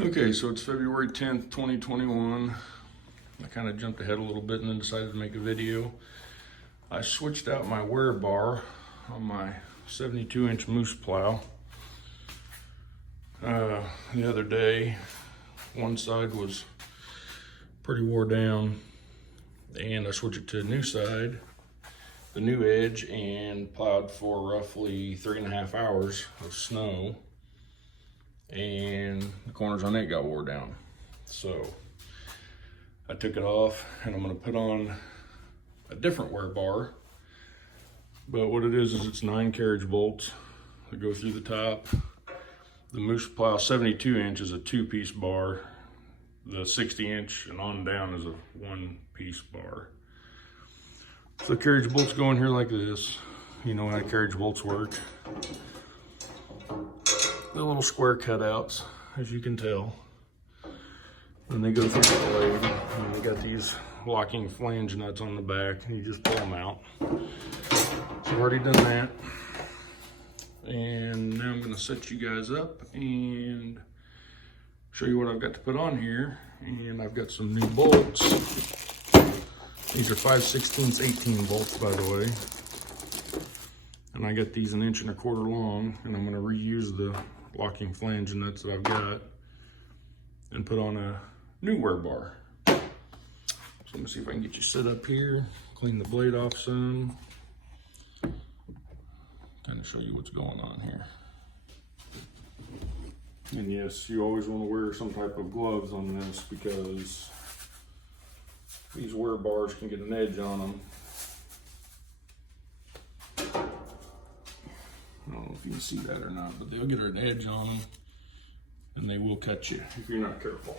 Okay, so it's February 10th, 2021. I kind of jumped ahead a little bit and then decided to make a video. I switched out my wear bar on my 72-inch Moose plow the other day. One side was pretty wore down, and I switched it to a new side, the new edge, and plowed for roughly 3.5 hours of snow, and the corners on it got wore down. So I took it off and I'm gonna put on a different wear bar. But what it is it's 9 carriage bolts that go through the top. The Moose plow 72-inch is a 2-piece bar. The 60-inch and on down is a 1-piece bar. So the carriage bolts go in here like this. You know how carriage bolts work. The little square cutouts, as you can tell. Then they go through the blade, and you got these locking flange nuts on the back, and you just pull them out. So I've already done that. And now I'm gonna set you guys up and show you what I've got to put on here. And I've got some new bolts. These are 5/16 18 bolts, by the way. And I got these 1.25 inches long, and I'm gonna reuse the locking flange nuts that I've got and put on a new wear bar. So let me see if I can get you set up here, clean the blade off some, kind of show you what's going on here. And yes, you always want to wear some type of gloves on this because these wear bars can get an edge on them. I don't know if you can see that or not, but they'll get an edge on them and they will cut you if you're not careful.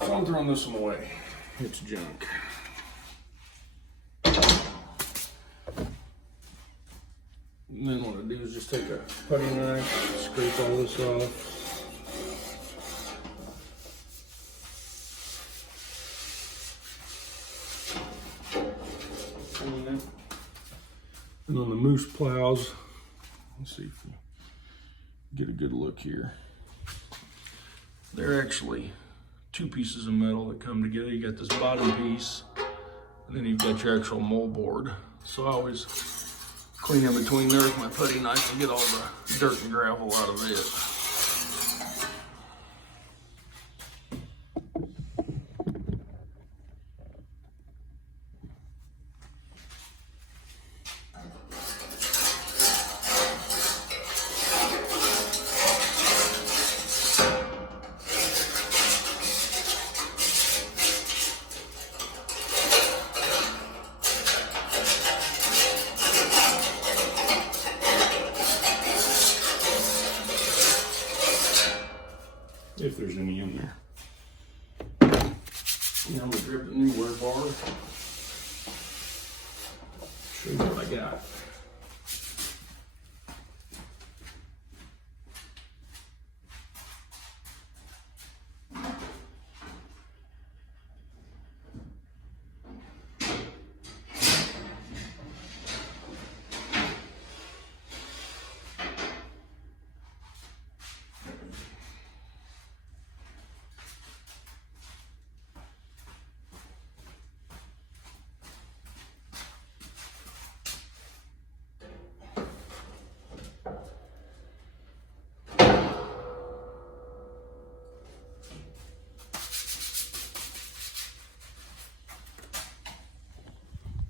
So I'm throwing this one away. It's junk. And then what I do is just take a putty knife, scrape all this off. And on the Moose plows, let's see if we get a good look here. They're actually 2 pieces of metal that come together. You got this bottom piece, and then you've got your actual moldboard. So I always clean in between there with my putty knife and get all the dirt and gravel out of it. If there's any in there. Now I'm gonna grab the new wear bar, show you what I got.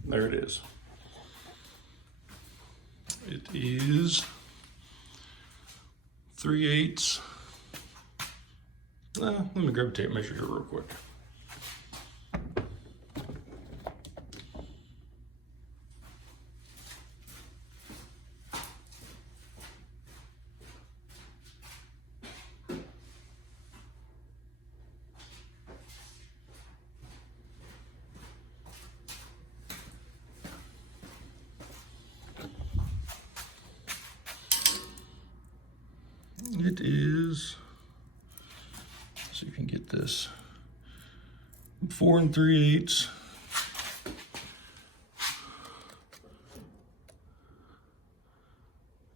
There it is. It is 3/8. Let me grab a tape measure here real quick. It is, let's see if you can get this, 4 3/8.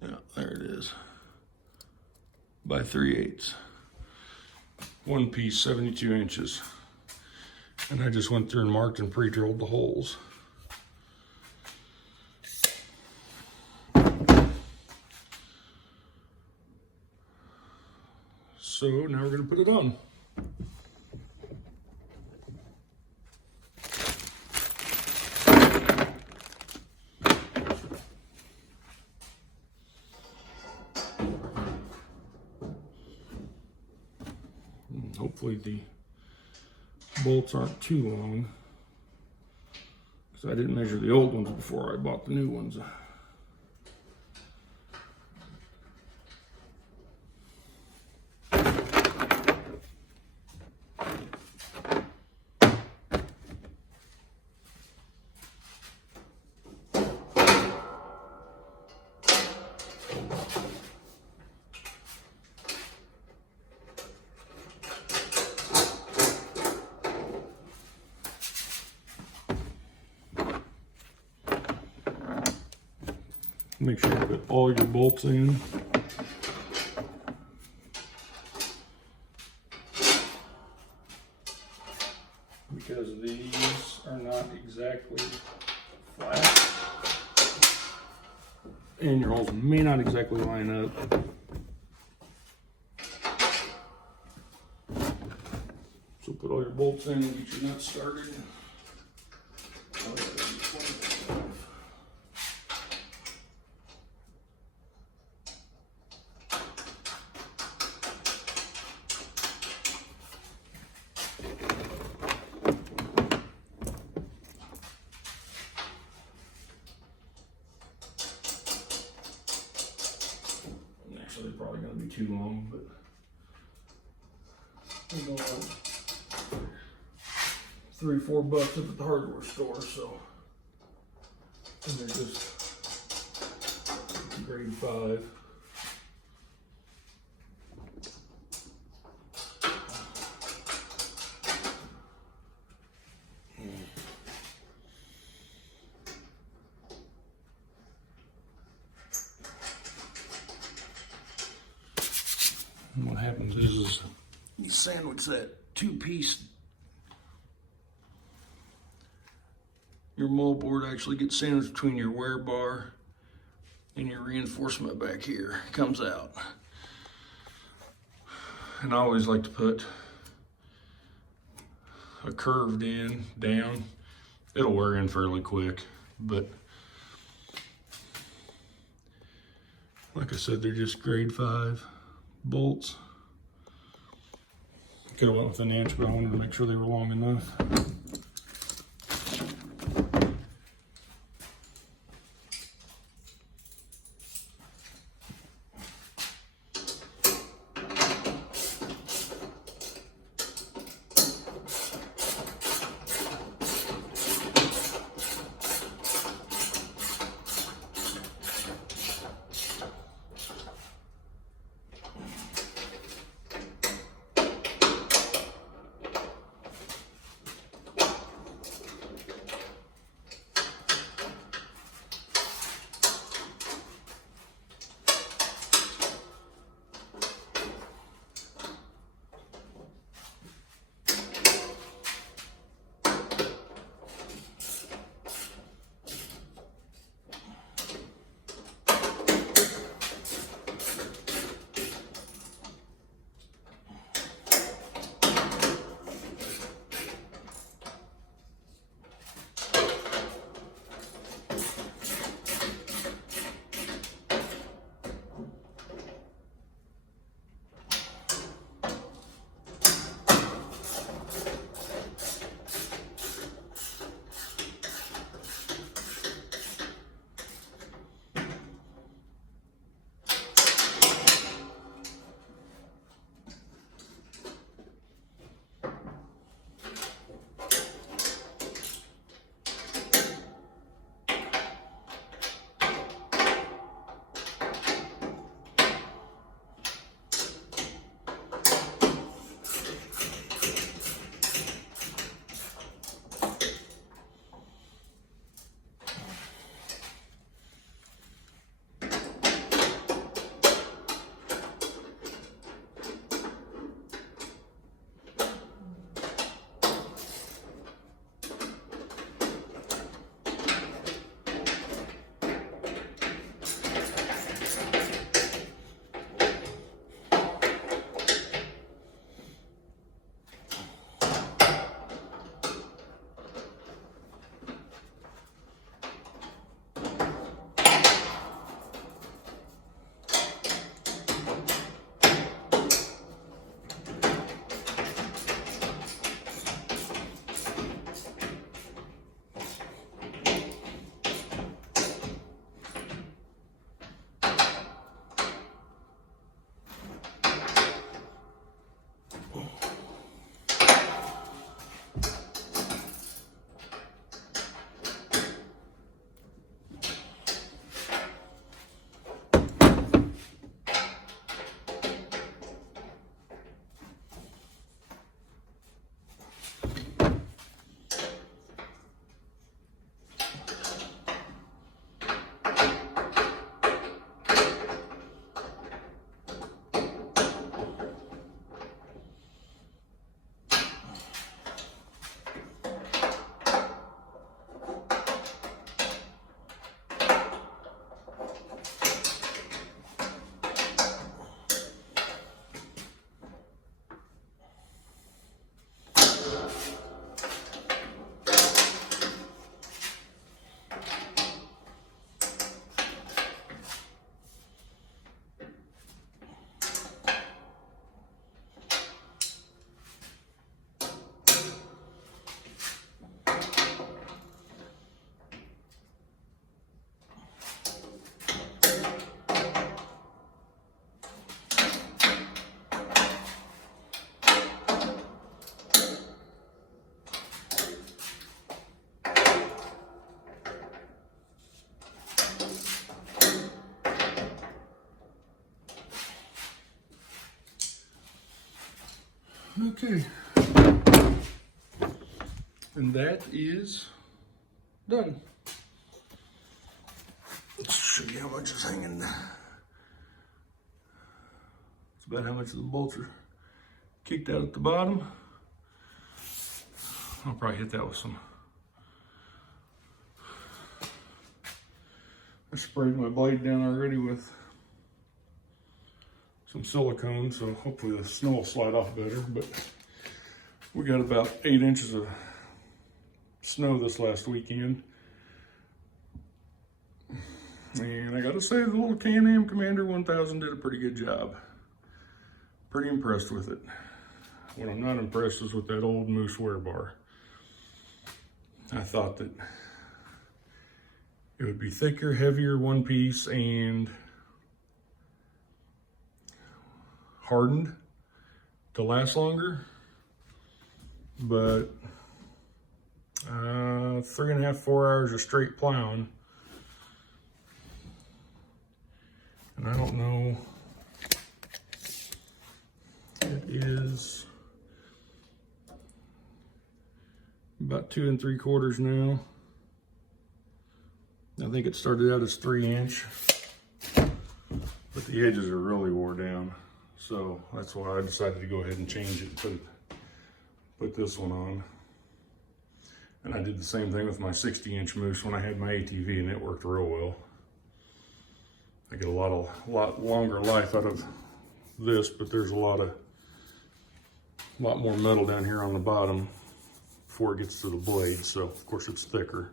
Yeah, there it is. by 3/8. One piece, 72 inches. And I just went through and marked and pre-drilled the holes. So now we're going to put it on. Hopefully the bolts aren't too long, because I didn't measure the old ones before I bought the new ones. Make sure you put all your bolts in. Because these are not exactly flat. And your holes may not exactly line up. So put all your bolts in and get your nuts started. They're probably going to be too long, but we'll go like $3-4 up at the hardware store. So, and they're just grade 5. And what happens is you sandwich that 2-piece. Your moldboard actually gets sandwiched between your wear bar and your reinforcement back here. It comes out. And I always like to put a curved end down. It'll wear in fairly quick, but like I said, they're just grade 5 bolts. Could have went with an inch, but I wanted to make sure they were long enough. Okay. And that is done. Let's show you how much is hanging. It's about how much of the bolts are kicked out at the bottom. I'll probably hit that with some. I sprayed my blade down already with some silicone, so hopefully the snow will slide off better. But we got about 8 inches of snow this last weekend. And I gotta say, the little Can-Am Commander 1000 did a pretty good job. Pretty impressed with it. What I'm not impressed is with that old Moose wear bar. I thought that it would be thicker, heavier, one piece, and hardened to last longer. But 3.5, 4 hours of straight plowing. And I don't know, it is about 2 3/4 now. I think it started out as 3-inch, but the edges are really wore down. So that's why I decided to go ahead and change it, put this one on. And I did the same thing with my 60-inch Moose when I had my ATV, and it worked real well. I get a lot longer life out of this, but there's a lot more metal down here on the bottom before it gets to the blade. So of course it's thicker.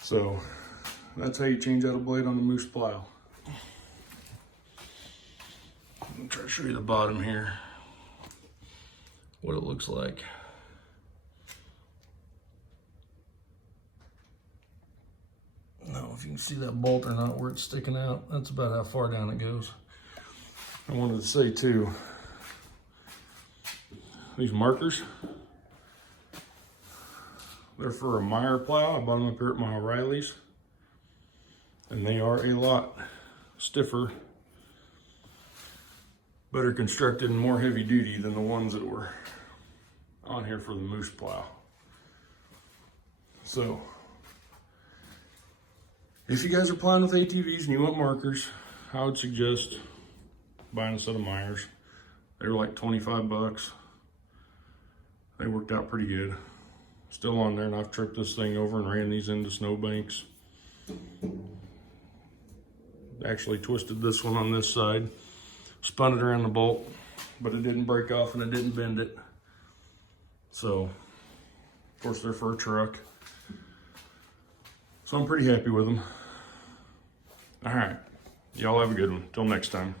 So that's how you change out a blade on the Moose plow. I'm gonna try to show you the bottom here, what it looks like. No, if you can see that bolt or not, where it's sticking out, that's about how far down it goes. I wanted to say too, these markers, they're for a Meyer plow. I bought them up here at my O'Reilly's, and they are a lot stiffer, better constructed, and more heavy duty than the ones that were on here for the Moose plow. So if you guys are plowing with ATVs and you want markers, I would suggest buying a set of Meyers. They were like 25 bucks. They worked out pretty good. Still on there, and I've tripped this thing over and ran these into snowbanks. Actually twisted this one on this side, spun it around the bolt, but it didn't break off and it didn't bend it. So, of course, they're for a truck. So I'm pretty happy with them. All right, y'all have a good one. Till next time.